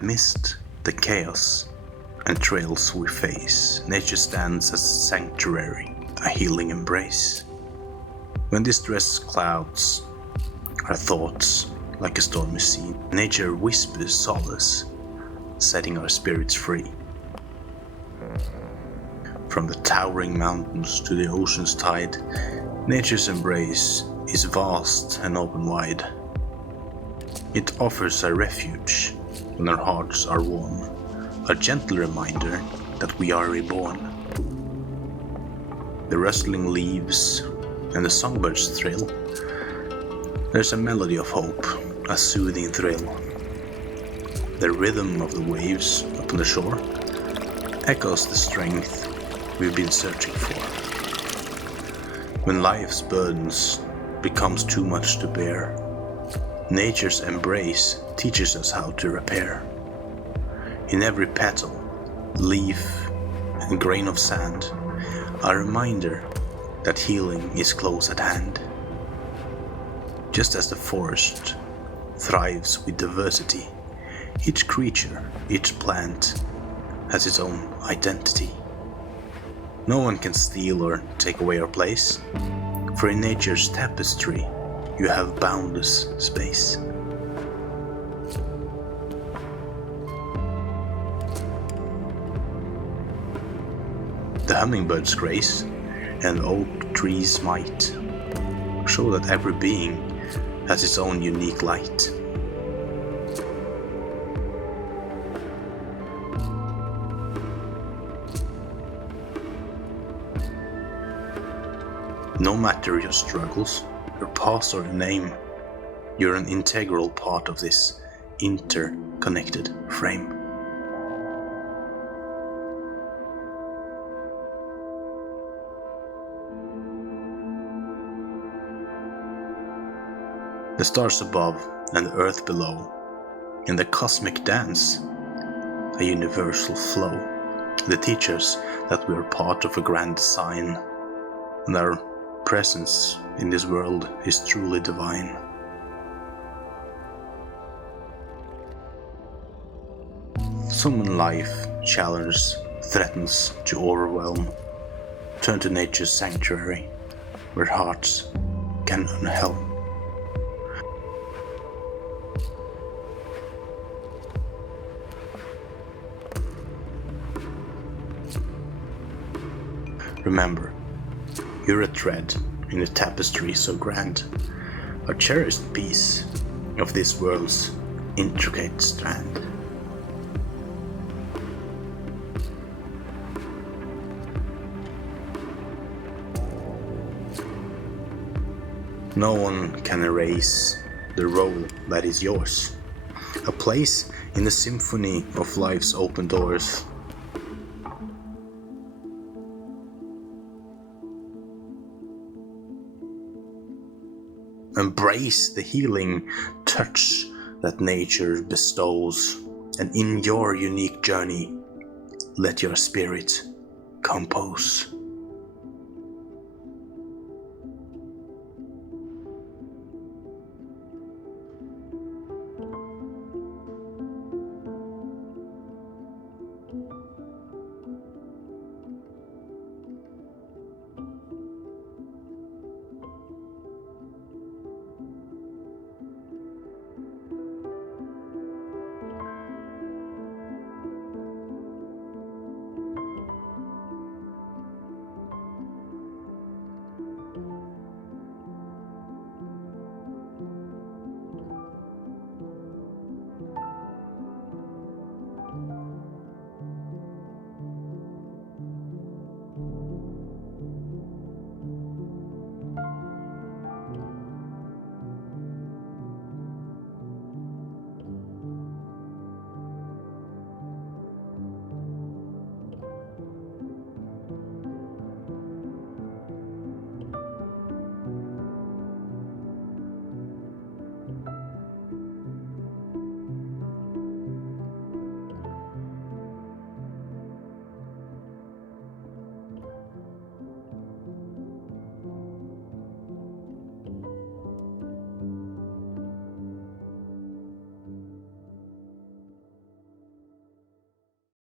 Amidst the chaos and trails we face, nature stands as a sanctuary, a healing embrace. When distress clouds our thoughts like a stormy sea, nature whispers solace, setting our spirits free. From the towering mountains to the ocean's tide, nature's embrace is vast and open wide. It offers a refuge when our hearts are worn, a gentle reminder that we are reborn. The rustling leaves and the songbirds thrill. There's a melody of hope, a soothing thrill. The rhythm of the waves upon the shore echoes the strength we've been searching for. When life's burdens becomes too much to bear, nature's embrace teaches us how to repair. In every petal, leaf, and grain of sand, a reminder that healing is close at hand. Just as the forest thrives with diversity, each creature, each plant has its own identity. No one can steal or take away our place, for in nature's tapestry you have boundless space. The hummingbird's grace and oak tree's might show that every being has its own unique light. No matter your struggles, your past or your name, you're an integral part of this interconnected frame. The stars above and the earth below, in the cosmic dance, a universal flow. They teach us that we are part of a grand design, and our presence in this world is truly divine. Some in life challenges, threatens to overwhelm. Turn to nature's sanctuary, where hearts can unhelm. Remember, you're a thread in a tapestry so grand, a cherished piece of this world's intricate strand. No one can erase the role that is yours, a place in the symphony of life's open doors. Embrace the healing touch that nature bestows, and in your unique journey, let your spirit compose.